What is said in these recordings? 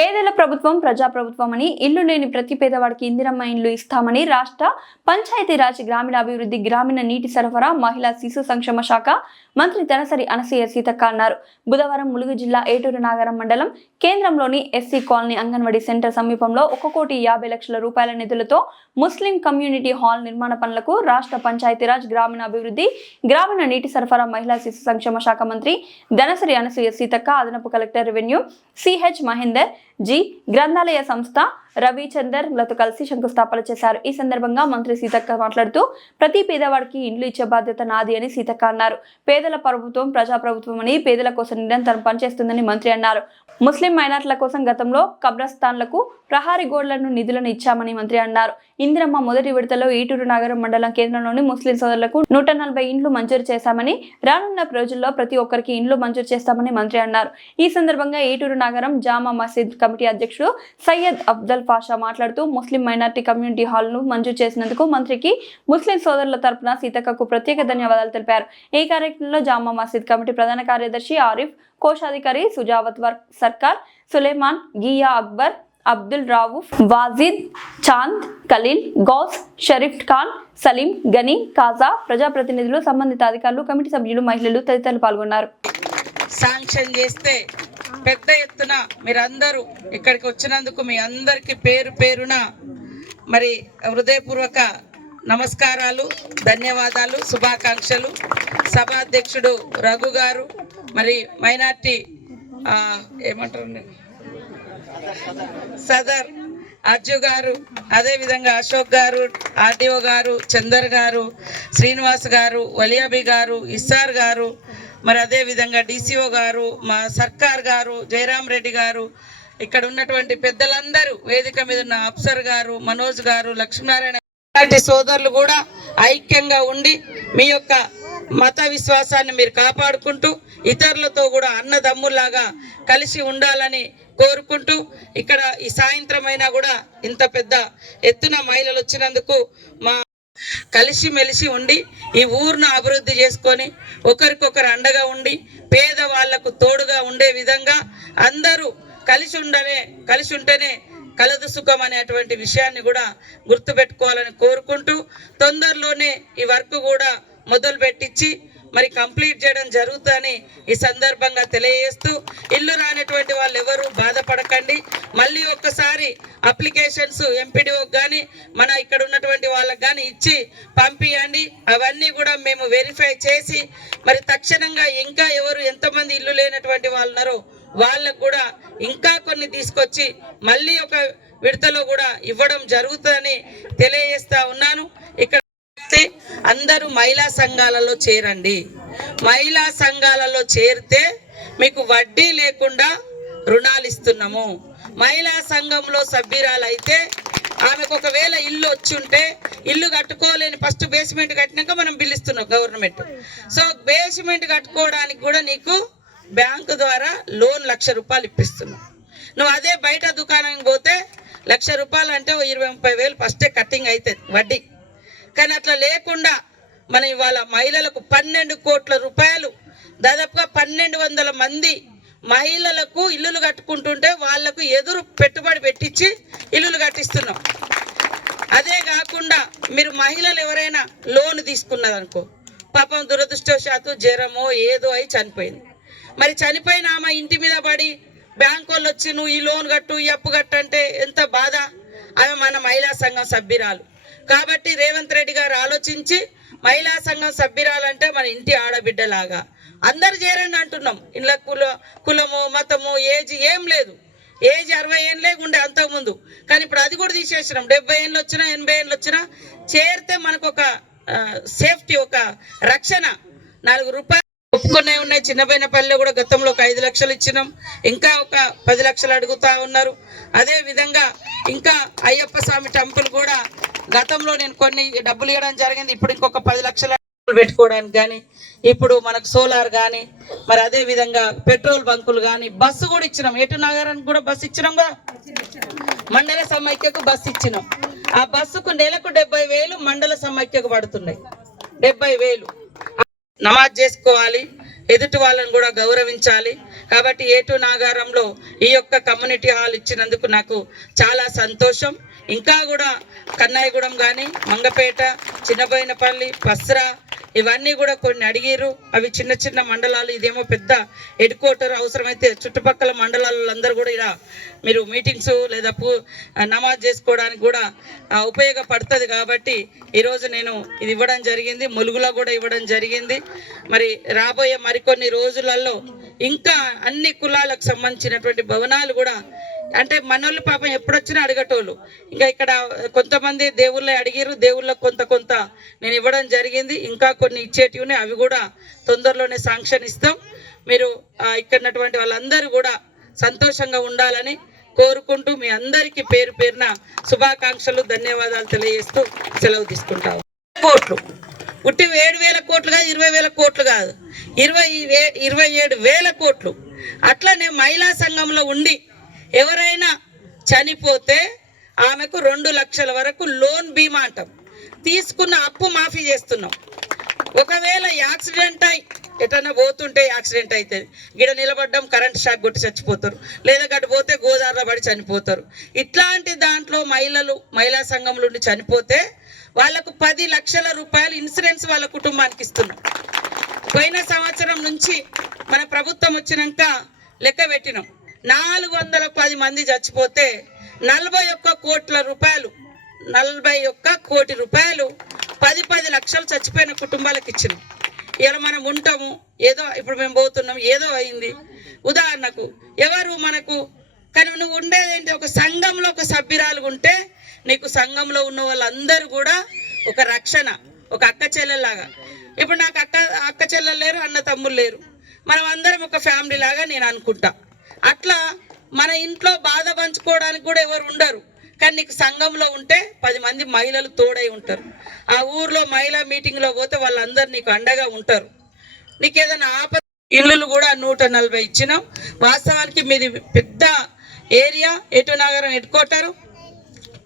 పేదల ప్రభుత్వం ప్రజాప్రభుత్వం అని ఇల్లు లేని ప్రతి పేదవాడికి ఇందిరమ్మ ఇండ్లు ఇస్తామని రాష్ట్ర పంచాయతీరాజ్ గ్రామీణాభివృద్ధి గ్రామీణ నీటి సరఫరా మహిళా శిశు సంక్షేమ శాఖ మంత్రి తనసరి అనసూయ సీతక్క అన్నారు. బుధవారం ములుగు జిల్లా ఏటూరు నాగరం మండలం కేంద్రంలోని ఎస్సీ కాలనీ అంగన్వాడీ సెంటర్ సమీపంలో ఒక కోటి యాభై లక్షల రూపాయల నిధులతో ముస్లిం కమ్యూనిటీ హాల్ నిర్మాణ పనులకు రాష్ట్ర పంచాయతీరాజ్ గ్రామీణాభివృద్ధి గ్రామీణ నీటి సరఫరా మహిళా శిశు సంక్షేమ శాఖ మంత్రి ధనసరి అనసూయ సీతక్క అదనపు collector revenue CH Mahender ji గ్రంథాలయ సంస్థ రవిచందర్లతో కలిసి శంకుస్థాపన చేశారు. ఈ సందర్భంగా మంత్రి సీతక్క మాట్లాడుతూ ప్రతి పేదవాడికి ఇండ్లు ఇచ్చే బాధ్యత నాది అని సీతక్క అన్నారు. పేదల ప్రభుత్వం ప్రజాప్రభుత్వం అని పేదల కోసం నిరంతరం పనిచేస్తుందని మంత్రి అన్నారు. ముస్లిం మైనార్టీల కోసం గతంలో కబ్రస్థాన్లకు ప్రహారీ గోడలను నిధులను ఇచ్చామని మంత్రి అన్నారు. ఇందిరమ్మ మొదటి విడతలో ఈటూరు నగరం మండలం కేంద్రంలోని ముస్లిం సోదరులకు నూట నలభై ఇండ్లు మంజూరు చేశామని రానున్న రోజుల్లో ప్రతి ఒక్కరికి ఇండ్లు మంజూరు చేస్తామని మంత్రి అన్నారు. ఈ సందర్భంగా ఏటూరు నగరం జామా మసీద్ కమిటీ అధ్యక్షుడు సయ్యద్ అబ్దల్ అఫ్జల్ పాషా మాట్లాడుతూ ముస్లిం మైనార్టీ కమ్యూనిటీ హాల్ను మంజూరు చేసినందుకు మంత్రికి ముస్లిం సోదరుల తరపున సీతక్కకు ప్రత్యేక ధన్యవాదాలు తెలిపారు. ఈ కార్యక్రమంలో జామా మసీద్ కమిటీ ప్రధాన కార్యదర్శి ఆరిఫ్ కోశాధికారి సుజావత్ వర్క్ సర్కార్ సులేమాన్ గియా అక్బర్ అబ్దుల్ రావుఫ్ వాజిద్ చాంద్ ఖలీల్ గౌస్ షరీఫ్ ఖాన్ సలీం గనీ కాజా ప్రజాప్రతినిధులు సంబంధిత అధికారులు కమిటీ సభ్యులు మహిళలు తదితరులు పాల్గొన్నారు. శాంక్షన్ చేస్తే పెద్ద ఎత్తున మీరందరూ ఇక్కడికి వచ్చినందుకు మీ అందరికీ పేరు పేరున మరి హృదయపూర్వక నమస్కారాలు ధన్యవాదాలు శుభాకాంక్షలు. సభాధ్యక్షుడు రఘు గారు మరి మైనార్టీ ఏమంటారు సదర్ అర్జు గారు అదేవిధంగా అశోక్ గారు ఆర్డీఓ గారు చందర్ గారు శ్రీనివాస్ గారు వలియాబి గారు ఇస్సార్ గారు మరి అదేవిధంగా డిసిఓ గారు మా సర్కార్ గారు జయరాం రెడ్డి గారు ఇక్కడ ఉన్నటువంటి పెద్దలందరూ వేదిక మీద ఉన్న అప్సర్ గారు మనోజ్ గారు లక్ష్మీనారాయణ ఇలాంటి సోదరులు కూడా ఐక్యంగా ఉండి మీ యొక్క మత విశ్వాసాన్ని మీరు కాపాడుకుంటూ ఇతరులతో కూడా అన్నదమ్ముల్లాగా కలిసి ఉండాలని కోరుకుంటూ ఇక్కడ ఈ సాయంత్రం అయినా కూడా ఇంత పెద్ద ఎత్తున మహిళలు వచ్చినందుకు మా కలిసి మెలిసి ఉండి ఈ ఊరును అభివృద్ధి చేసుకొని ఒకరికొకరు అండగా ఉండి పేదవాళ్ళకు తోడుగా ఉండే విధంగా అందరూ కలిసి ఉండనే కలిసి ఉంటేనే కలదు సుఖం అనేటువంటి విషయాన్ని కూడా గుర్తుపెట్టుకోవాలని కోరుకుంటూ తొందరలోనే ఈ వర్క్ కూడా మొదలు పెట్టించి మరి కంప్లీట్ చేయడం జరుగుతుందని ఈ సందర్భంగా తెలియజేస్తూ ఇల్లు రానటువంటి వాళ్ళు ఎవరు బాధపడకండి. మళ్ళీ ఒక్కసారి అప్లికేషన్స్ ఎంపీడీఓకి కానీ మన ఇక్కడ ఉన్నటువంటి వాళ్ళకి కానీ ఇచ్చి పంపియండి. అవన్నీ కూడా మేము వెరిఫై చేసి మరి తక్షణంగా ఇంకా ఎవరు ఎంతమంది ఇల్లు లేనటువంటి వాళ్ళు ఉన్నారో వాళ్ళకు కూడా ఇంకా కొన్ని తీసుకొచ్చి మళ్ళీ ఒక విడతలో కూడా ఇవ్వడం జరుగుతుందని తెలియజేస్తా ఉన్నాను. ఇక్కడ అందరూ మహిళా సంఘాలలో చేరండి. మహిళా సంఘాలలో చేరితే మీకు వడ్డీ లేకుండా రుణాలు ఇస్తున్నాము. మహిళా సంఘంలో సభ్యురాలు అయితే ఆమెకు ఒకవేళ ఇల్లు వచ్చి ఉంటే ఇల్లు కట్టుకోలేని ఫస్ట్ బేస్మెంట్ కట్టినాక మనం బిల్ ఇస్తున్నాం గవర్నమెంట్ సో బేస్మెంట్ కట్టుకోవడానికి కూడా నీకు బ్యాంకు ద్వారా లోన్ లక్ష రూపాయలు ఇప్పిస్తున్నాం. నువ్వు అదే బయట దుకాణానికి పోతే లక్ష రూపాయలు అంటే ఇరవై ముప్పై వేలు ఫస్టే కట్టింగ్ అవుతుంది వడ్డీ. కానీ అట్లా లేకుండా మనం ఇవాళ మహిళలకు పన్నెండు కోట్ల రూపాయలు దాదాపుగా పన్నెండు వందల మంది మహిళలకు ఇల్లులు కట్టుకుంటుంటే వాళ్ళకు ఎదురు పెట్టుబడి పెట్టించి ఇల్లులు కట్టిస్తున్నాం. అదే కాకుండా మీరు మహిళలు ఎవరైనా లోన్ తీసుకున్నదనుకో పాపం దురదృష్టవశాత్తు జ్వరమో ఏదో అయి చనిపోయింది. మరి చనిపోయిన ఆమె ఇంటి మీద పడి బ్యాంక్ వాళ్ళు వచ్చి నువ్వు ఈ లోన్ కట్టు ఈ అప్పు కట్టు అంటే ఎంత బాధ. ఆమె మన మహిళా సంఘం సభ్యురాలు. కాబట్టి రేవంత్ రెడ్డి గారు ఆలోచించి మహిళా సంఘం సభ్యురాలంటే మన ఇంటి ఆడబిడ్డలాగా. అందరు చేరండి అంటున్నాం. ఇంట్లో కుల కులము మతము ఏజ్ ఏం లేదు. ఏజ్ అరవై ఏళ్ళే ఉండే అంతకుముందు. కానీ ఇప్పుడు అది కూడా తీసేసినాం. డెబ్బై ఏళ్ళు వచ్చినా ఎనభై ఏళ్ళు వచ్చినా చేరితే మనకు ఒక సేఫ్టీ ఒక రక్షణ. నాలుగు రూపాయలు ఒప్పుకునే ఉన్నాయి. చిన్నపోయిన పల్లె కూడా గతంలో ఒక ఐదు లక్షలు ఇచ్చినాం. ఇంకా ఒక పది లక్షలు అడుగుతా ఉన్నారు. అదే విధంగా ఇంకా అయ్యప్ప స్వామి టెంపుల్ కూడా గతంలో నేను కొన్ని డబ్బులు ఇవ్వడం జరిగింది. ఇప్పుడు ఇంకొక పది లక్షల పెట్టుకోవడానికి కానీ ఇప్పుడు మనకు సోలార్ కానీ మరి అదే విధంగా పెట్రోల్ బంకులు కానీ బస్సు కూడా ఇచ్చినాం. ఎటు నగరానికి కూడా బస్సు ఇచ్చినాం కదా? మండల సమైక్యకు బస్సు ఇచ్చినాం. ఆ బస్సుకు నెలకు డెబ్బై వేలు మండల సమైక్యకు పడుతున్నాయి. డెబ్బై వేలు. నమాజ్ చేసుకోవాలి ఎదుటి వాళ్ళని కూడా గౌరవించాలి. కాబట్టి ఏటు నాగారంలో ఈ యొక్క కమ్యూనిటీ హాల్ ఇచ్చినందుకు నాకు చాలా సంతోషం. ఇంకా కూడా కన్నాయిగూడెం కానీ మంగపేట చిన్నబోయినపల్లి పస్రా ఇవన్నీ కూడా కొన్ని అడిగిరు అవి చిన్న చిన్న మండలాలు ఇదేమో పెద్ద హెడ్ క్వార్టర్ అవసరమైతే చుట్టుపక్కల మండలాలందరూ కూడా ఇలా మీరు మీటింగ్స్ లేదా పూ నమాజ్ చేసుకోవడానికి కూడా ఉపయోగపడుతుంది కాబట్టి ఈరోజు నేను ఇది ఇవ్వడం జరిగింది ములుగులో కూడా ఇవ్వడం జరిగింది. మరి రాబోయే మరికొన్ని రోజులలో ఇంకా అన్ని కులాలకు సంబంధించినటువంటి భవనాలు కూడా అంటే మనోళ్ళు పాపం ఎప్పుడొచ్చినా అడగటోళ్ళు. ఇంకా ఇక్కడ కొంతమంది దేవుళ్ళే అడిగారు దేవుళ్ళకు కొంత కొంత నేను ఇవ్వడం జరిగింది. ఇంకా కొన్ని ఇచ్చేటివి అవి కూడా తొందరలోనే శాంక్షన్ ఇస్తాం. మీరు ఆ, ఇక్కడ ఉన్నటువంటి వాళ్ళందరూ కూడా సంతోషంగా ఉండాలని కోరుకుంటూ మీ అందరికీ పేరు పేరున శుభాకాంక్షలు ధన్యవాదాలు తెలియజేస్తూ సెలవు తీసుకుంటాము కోట్లు. ఉట్టి ఏడు వేల కోట్లు కాదు ఇరవై వేల కోట్లు కాదు. ఇరవై వే- ఇరవై ఏడు వేల కోట్లు. అట్లనే మహిళా సంఘంలో ఉండి ఎవరైనా చనిపోతే ఆమెకు రెండు లక్షల వరకు లోన్ బీమా అంటాం. తీసుకున్న అప్పు మాఫీ చేస్తున్నాం. ఒకవేళ యాక్సిడెంట్ అయి ఎటన్నా పోతుంటే యాక్సిడెంట్ అవుతుంది గిడ నిలబడ్డం కరెంట్ షాక్ కొట్టి చచ్చిపోతారు. లేదా గడ్డ పోతే గోదావరిలో పడి చనిపోతారు. ఇట్లాంటి దాంట్లో మహిళలు మహిళా సంఘంలో చనిపోతే వాళ్ళకు పది లక్షల రూపాయలు ఇన్సూరెన్స్ వాళ్ళ కుటుంబానికి ఇస్తున్నాం. పోయిన సంవత్సరం నుంచి మన ప్రభుత్వం వచ్చినాక లెక్క పెట్టినాం. నాలుగు వందల పది మంది చచ్చిపోతే నలభై ఒక్క కోట్ల రూపాయలు నలభై ఒక్క కోటి రూపాయలు పది పది లక్షలు చచ్చిపోయిన కుటుంబాలకు ఇచ్చినాం. ఇలా మనం ఉంటాము. ఏదో ఇప్పుడు మేము పోతున్నాం. ఏదో అయింది. ఉదాహరణకు ఎవరు మనకు కానీ నువ్వు ఉండేది ఏంటి? ఒక సంఘంలో ఒక సభ్యురాలు ఉంటే నీకు సంఘంలో ఉన్న వాళ్ళందరూ కూడా ఒక రక్షణ ఒక అక్క చెల్లెలాగా ఇప్పుడు నాకు అక్క అక్క చెల్లెలు లేరు అన్న తమ్ముళ్ళు లేరు. మనం అందరం ఒక ఫ్యామిలీ లాగా నేను అనుకుంటా. అట్లా మన ఇంట్లో బాధ పంచుకోవడానికి కూడా ఎవరు ఉండరు. కానీ నీకు సంఘంలో ఉంటే పది మంది మహిళలు తోడై ఉంటారు. ఆ ఊర్లో మహిళా మీటింగ్లో పోతే వాళ్ళందరూ నీకు అండగా ఉంటారు. నీకు ఏదైనా ఆపద ఇల్లులు కూడా నూట నలభై ఇచ్చినాం. వాస్తవానికి మీది పెద్ద ఏరియా. ఎటు నగరం ఎట్టుకోటారు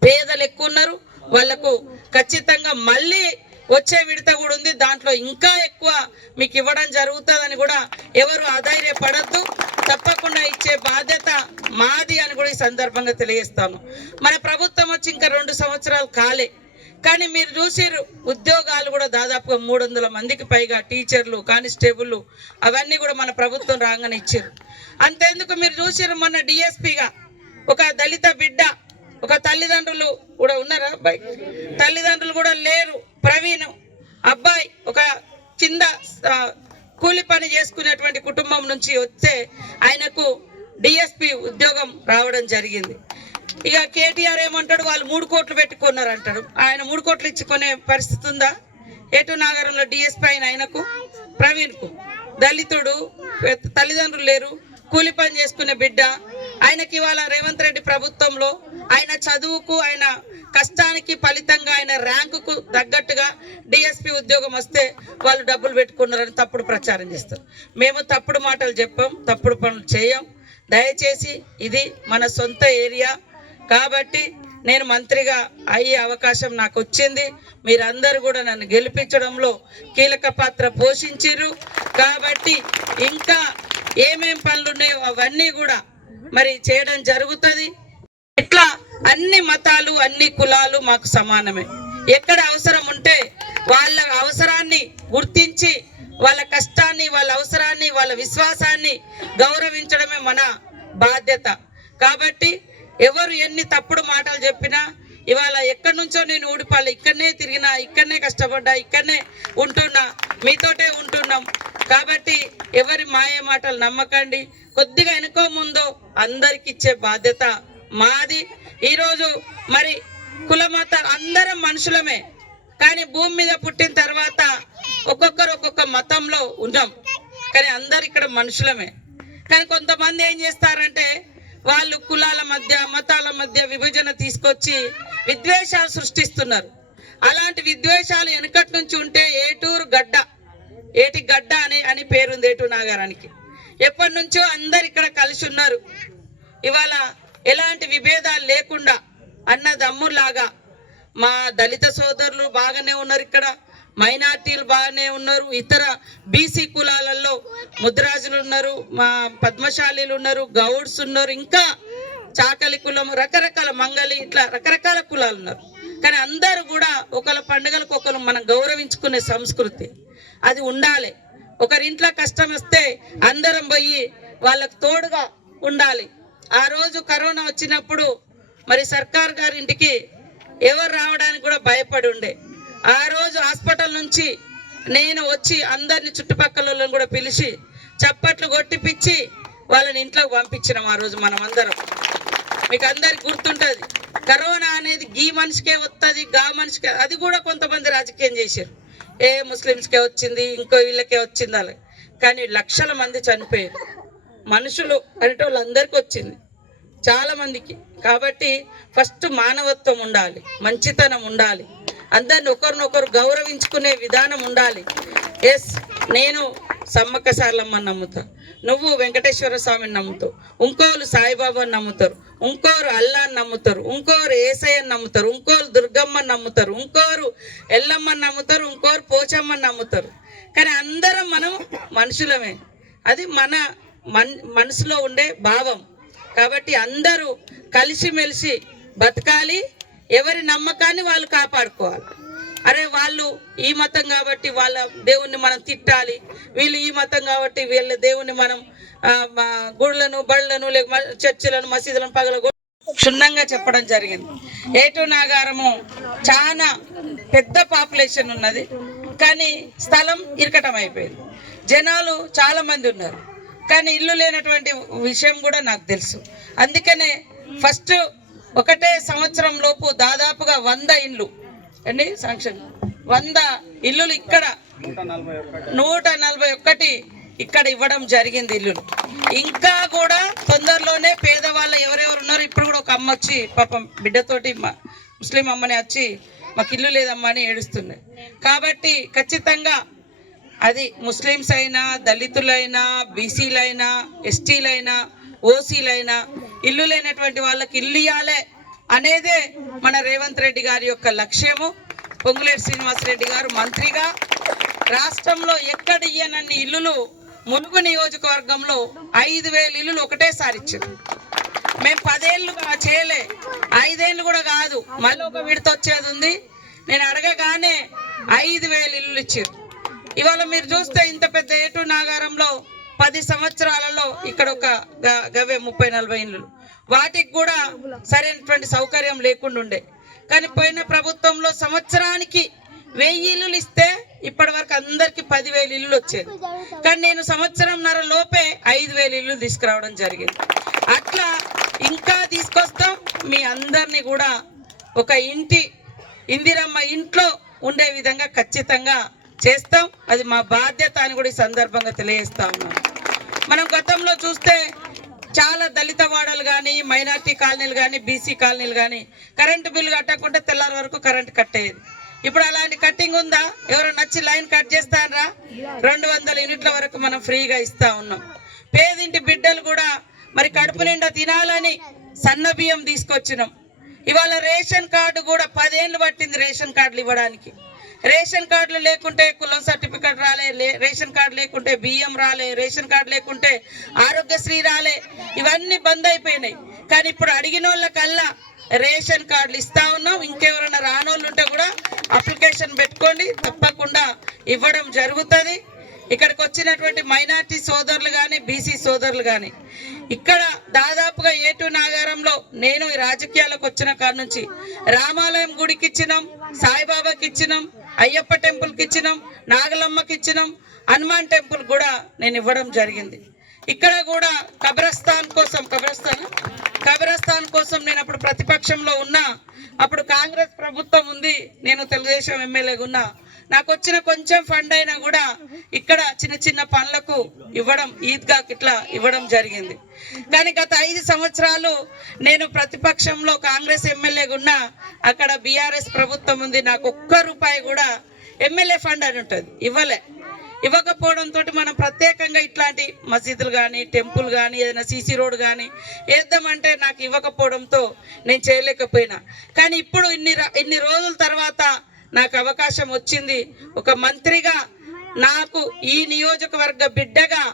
పేదలు ఎక్కువ ఉన్నారు. వాళ్ళకు ఖచ్చితంగా మళ్ళీ వచ్చే విడత కూడా ఉంది. దాంట్లో ఇంకా ఎక్కువ మీకు ఇవ్వడం జరుగుతుందని కూడా ఎవరు అధైర్యపడద్దు. తప్పకుండా ఇచ్చే బాధ్యత మాది అని కూడా ఈ సందర్భంగా తెలియజేస్తాను. మన ప్రభుత్వం వచ్చి ఇంకా రెండు సంవత్సరాలు కాలే. కానీ మీరు చూసారు ఉద్యోగాలు కూడా దాదాపుగా మూడు వందల మందికి పైగా టీచర్లు కానిస్టేబుల్ అవన్నీ కూడా మన ప్రభుత్వం రాగానే ఇచ్చారు అంతేందుకు మీరు చూసారు మొన్న డిఎస్పిగా ఒక దళిత బిడ్డ ఒక తల్లిదండ్రులు కూడా ఉన్నారా? అబ్బాయి? తల్లిదండ్రులు కూడా లేరు. ప్రవీణ్ అబ్బాయి ఒక కింద కూలి పని చేసుకునేటువంటి కుటుంబం నుంచి వస్తే ఆయనకు డిఎస్పి ఉద్యోగం రావడం జరిగింది. ఇక కేటీఆర్ ఏమంటాడు? వాళ్ళు మూడు కోట్లు పెట్టుకున్నారు అంటాడు ఆయన మూడు కోట్లు ఇచ్చుకునే పరిస్థితి ఉందా? ఎటు నాగరంలో డిఎస్పి ఆయన ఆయనకు ప్రవీణ్కు? దళితుడు తల్లిదండ్రులు లేరు. కూలి పని చేసుకునే బిడ్డ. ఆయనకి ఇవాళ రేవంత్ రెడ్డి ప్రభుత్వంలో ఆయన చదువుకు ఆయన కష్టానికి ఫలితంగా ఆయన ర్యాంకుకు తగ్గట్టుగా డిఎస్పి ఉద్యోగం వస్తే వాళ్ళు డబ్బులు పెట్టుకున్నారని తప్పుడు ప్రచారం చేస్తారు. మేము తప్పుడు మాటలు చెప్పాం తప్పుడు పనులు చేయం. దయచేసి ఇది మన సొంత ఏరియా. కాబట్టి నేను మంత్రిగా అయ్యే అవకాశం నాకు వచ్చింది. మీరందరూ కూడా నన్ను గెలిపించడంలో కీలక పాత్ర పోషించారు కాబట్టి ఇంకా ఏమేం పనులు ఉన్నాయో అవన్నీ కూడా మరి చేయడం జరుగుతుంది. ఇట్లా అన్ని మతాలు అన్ని కులాలు మాకు సమానమే. ఎక్కడ అవసరం ఉంటే వాళ్ళ అవసరాన్ని గుర్తించి వాళ్ళ కష్టాన్ని వాళ్ళ అవసరాన్ని వాళ్ళ విశ్వాసాన్ని గౌరవించడమే మన బాధ్యత. కాబట్టి ఎవరు ఎన్ని తప్పుడు మాటలు చెప్పినా ఇవాళ ఎక్కడి నుంచో నేను ఊడిపాలి ఇక్కడనే తిరిగినా ఇక్కడనే కష్టపడ్డా ఇక్కడనే ఉంటున్నా మీతోటే ఉంటున్నాం. కాబట్టి ఎవరి మాయ మాటలు నమ్మకండి. కొద్దిగా వెనుకో ముందో అందరికి ఇచ్చే బాధ్యత మాది. ఈరోజు మరి కులమత అందరం మనుషులమే. కానీ భూమి మీద పుట్టిన తర్వాత ఒక్కొక్కరు ఒక్కొక్క మతంలో ఉన్నాం. కానీ అందరు ఇక్కడ మనుషులమే. కానీ కొంతమంది ఏం చేస్తారంటే వాళ్ళు కులాల మధ్య మతాల మధ్య విభజన తీసుకొచ్చి విద్వేషాలు సృష్టిస్తున్నారు. అలాంటి విద్వేషాలు వెనకటి నుంచి ఉంటే ఏటూరు గడ్డ. ఏటి గడ్డ అని అని పేరుంది ఏటూ ఎప్పటి నుంచో అందరు ఇక్కడ కలిసి ఉన్నారు. ఇవాళ ఎలాంటి విభేదాలు లేకుండా అన్నదమ్ములాగా మా దళిత సోదరులు బాగానే ఉన్నారు ఇక్కడ మైనార్టీలు బాగానే ఉన్నారు ఇతర బీసీ కులాలలో ముద్రాజులు ఉన్నారు మా పద్మశాలీలు ఉన్నారు గౌడ్స్ ఉన్నారు ఇంకా చాకలి కులం రకరకాల మంగళి ఇట్లా రకరకాల కులాలు ఉన్నారు. కానీ అందరూ కూడా ఒకళ్ళ పండుగలకు ఒకరు మనం గౌరవించుకునే సంస్కృతి. అది ఉండాలి. ఒకరింట్లో కష్టం వస్తే అందరం పోయి వాళ్ళకు తోడుగా ఉండాలి. ఆ రోజు కరోనా వచ్చినప్పుడు మరి సర్కార్ గారింటికి ఎవరు రావడానికి కూడా భయపడి ఉండే ఆ రోజు హాస్పిటల్ నుంచి నేను వచ్చి అందరిని చుట్టుపక్కల వాళ్ళని కూడా పిలిచి చప్పట్లు కొట్టిపిచ్చి వాళ్ళని ఇంట్లోకి పంపించినాం ఆ రోజు మనం అందరం మీకు అందరికి గుర్తుంటుంది కరోనా అనేది గీ మనిషికే వస్తుంది గా మనిషికే అది కూడా కొంతమంది రాజకీయం చేశారు ఏ ముస్లిమ్స్కే వచ్చింది ఇంకో వీళ్ళకే వచ్చింది అలా. కానీ లక్షల మంది చనిపోయారు మనుషులు అనేటోళ్ళందరికీ వచ్చింది. చాలా మందికి. కాబట్టి ఫస్ట్ మానవత్వం ఉండాలి మంచితనం ఉండాలి. అందరిని ఒకరినొకరు గౌరవించుకునే విధానం ఉండాలి. ఎస్ నేను సమ్మక్క సార్లమ్మని నమ్ముతా. నువ్వు వెంకటేశ్వర స్వామిని నమ్ముతావు. ఇంకోరు సాయిబాబాని నమ్ముతారు. ఇంకోరు అల్లాని నమ్ముతారు. ఇంకోరు ఏసయ్యని నమ్ముతారు. ఇంకోరు దుర్గమ్మని నమ్ముతారు. ఇంకోరు ఎల్లమ్మని నమ్ముతారు. ఇంకోరు పోచమ్మని నమ్ముతారు. కానీ అందరం మనం మనుషులమే. అది మన మన్ మనసులో ఉండే భావం. కాబట్టి అందరూ కలిసిమెలిసి బతకాలి. ఎవరి నమ్మకాన్ని వాళ్ళు కాపాడుకోవాలి. అరే వాళ్ళు ఈ మతం కాబట్టి వాళ్ళ దేవుణ్ణి మనం తిట్టాలి. వీళ్ళు ఈ మతం కాబట్టి వీళ్ళ దేవుణ్ణి మనం గుళ్ళను బళ్ళను లేక చర్చిలను మసీదులను పగల క్షుణ్ణంగా చెప్పడం జరిగింది. ఏటో నాగారము చాలా పెద్ద పాపులేషన్ ఉన్నది. కానీ స్థలం ఇరకటం అయిపోయింది జనాలు చాలామంది ఉన్నారు. కానీ ఇల్లు లేనటువంటి విషయం కూడా నాకు తెలుసు. అందుకనే ఫస్ట్ ఒకటే సంవత్సరం లోపు దాదాపుగా వంద ఇల్లు. అండి సాంక్షన్. వంద ఇల్లులు ఇక్కడ. నూట నలభై ఒక్కటి ఇక్కడ ఇవ్వడం జరిగింది ఇల్లులు. ఇంకా కూడా తొందరలోనే పేదవాళ్ళు ఎవరెవరు ఉన్నారో ఇప్పుడు కూడా ఒక అమ్మ వచ్చి పాపం బిడ్డతోటి మా- ముస్లిం అమ్మని వచ్చి మాకు ఇల్లు లేదమ్మా అని ఏడుస్తుంది. కాబట్టి ఖచ్చితంగా అది ముస్లిమ్స్ అయినా దళితులైనా బీసీలైనా ఎస్టీలైనా ఓసీలైనా ఇల్లు లేనటువంటి వాళ్ళకి ఇల్లు ఇవ్వాలి అనేదే మన రేవంత్ రెడ్డి గారి యొక్క లక్ష్యము. పొంగులేటి శ్రీనివాసరెడ్డి గారు మంత్రిగా రాష్ట్రంలో ఎక్కడ ఇయ్యనన్ని ఇల్లులు ములుగు నియోజకవర్గంలో ఐదు వేల ఇల్లులు ఒకటేసారి ఇచ్చారు మేము పదేళ్ళు చేయలే. ఐదేళ్ళు కూడా కాదు. మళ్ళీ ఒక విడత వచ్చేది ఉంది. నేను అడగగానే ఐదు వేల ఇల్లులు ఇచ్చారు. ఇవాళ మీరు చూస్తే ఇంత పెద్ద ఏటు నాగారంలో పది సంవత్సరాలలో ఇక్కడ ఒక గ- గవే ముప్పై నలభై ఇల్లు వాటికి కూడా సరైనటువంటి సౌకర్యం లేకుండా ఉండే. కానీ పోయిన ప్రభుత్వంలో సంవత్సరానికి వెయ్యి ఇల్లులు ఇస్తే ఇప్పటి వరకు అందరికి పదివేలు ఇల్లులు వచ్చేది. కానీ నేను సంవత్సరంన్నర లోపే ఐదు వేలు ఇల్లు తీసుకురావడం జరిగింది. అట్లా ఇంకా తీసుకొస్తాం. మీ అందరినీ కూడా ఒక ఇంటి ఇందిరమ్మ ఇంట్లో ఉండే విధంగా ఖచ్చితంగా చేస్తాం. అది మా బాధ్యత అని కూడా ఈ సందర్భంగా తెలియజేస్తా ఉన్నాం. మనం గతంలో చూస్తే చాలా దళిత వాడలు కానీ మైనార్టీ కాలనీలు కానీ బీసీ కాలనీలు కానీ కరెంటు బిల్లు కట్టకుండా తెల్లారి వరకు కరెంట్ కట్టేది. ఇప్పుడు అలాంటి కట్టింగ్ ఉందా? ఎవరు నచ్చి లైన్ కట్ చేస్తారా రెండు వందల యూనిట్ల వరకు మనం ఫ్రీగా ఇస్తా ఉన్నాం. పేదింటి బిడ్డలు కూడా మరి కడుపు నిండా తినాలని సన్న బియ్యం తీసుకొచ్చినాం. ఇవాళ రేషన్ కార్డు కూడా పదేళ్ళు పట్టింది రేషన్ కార్డులు ఇవ్వడానికి. రేషన్ కార్డులు లేకుంటే కులం సర్టిఫికెట్ రాలే లే- రేషన్ కార్డు లేకుంటే బియ్యం రాలే రేషన్ కార్డు లేకుంటే ఆరోగ్యశ్రీ రాలే ఇవన్నీ బంద్ అయిపోయినాయి. కానీ ఇప్పుడు అడిగిన వాళ్ళకల్లా రేషన్ కార్డులు ఇస్తా ఉన్నాం. ఇంకెవరైనా రానోళ్ళు ఉంటే కూడా అప్లికేషన్ పెట్టుకోండి. తప్పకుండా ఇవ్వడం జరుగుతుంది. ఇక్కడికి వచ్చినటువంటి మైనార్టీ సోదరులు కానీ బీసీ సోదరులు కానీ ఇక్కడ దాదాపుగా ఏటు నాగారంలో నేను ఈ రాజకీయాలకు వచ్చిన కాడ నుంచి రామాలయం గుడికి ఇచ్చినాం సాయిబాబాకి ఇచ్చినాం అయ్యప్ప టెంపుల్కి ఇచ్చినాం నాగలమ్మకి ఇచ్చినాం హనుమాన్ టెంపుల్ కూడా నేను ఇవ్వడం జరిగింది. ఇక్కడ కూడా కబ్రస్థాన్ కోసం కబ్రస్థాన్ కబ్రస్థాన్ కోసం నేను అప్పుడు ప్రతిపక్షంలో ఉన్నా అప్పుడు కాంగ్రెస్ ప్రభుత్వం ఉంది నేను తెలుగుదేశం ఎమ్మెల్యేగా ఉన్నా నాకు వచ్చిన కొంచెం ఫండ్ అయినా కూడా ఇక్కడ చిన్న చిన్న పనులకు ఇవ్వడం ఈద్గాకి ఇట్లా ఇవ్వడం జరిగింది. కానీ గత ఐదు సంవత్సరాలు నేను ప్రతిపక్షంలో కాంగ్రెస్ ఎమ్మెల్యేగా ఉన్నా అక్కడ బీఆర్ఎస్ ప్రభుత్వం ఉంది నాకు ఒక్క రూపాయి కూడా ఎమ్మెల్యే ఫండ్ అని ఉంటుంది. ఇవ్వలే. ఇవ్వకపోవడంతో మనం ప్రత్యేకంగా ఇట్లాంటి మసీదులు కానీ టెంపుల్ కానీ ఏదైనా సీసీ రోడ్ కానీ వేద్దామంటే నాకు ఇవ్వకపోవడంతో నేను చేయలేకపోయినా. కానీ ఇప్పుడు ఇన్ని ర- ఇన్ని రోజుల తర్వాత నాకు అవకాశం వచ్చింది. ఒక మంత్రిగా నాకు ఈ నియోజకవర్గ బిడ్డగా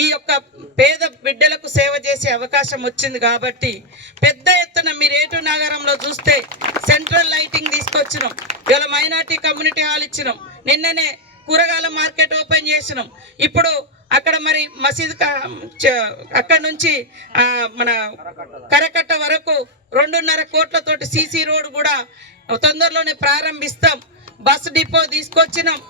ఈ యొక్క పేద బిడ్డలకు సేవ చేసే అవకాశం వచ్చింది కాబట్టి పెద్ద ఎత్తున మీరు ఏటు నగరంలో చూస్తే సెంట్రల్ లైటింగ్ తీసుకొచ్చినాం. ఇవాళ మైనార్టీ కమ్యూనిటీ హాల్ ఇచ్చినాం. నిన్ననే కూరగాయల మార్కెట్ ఓపెన్ చేసినాం. ఇప్పుడు అక్కడ మరి మసీద్ అక్కడ నుంచి మన కరకట్ట వరకు రెండున్నర కోట్లతోటి సీసీ రోడ్ కూడా తొందరలోనే ప్రారంభిస్తాం. బస్ డిపో తీసుకొచ్చినాం.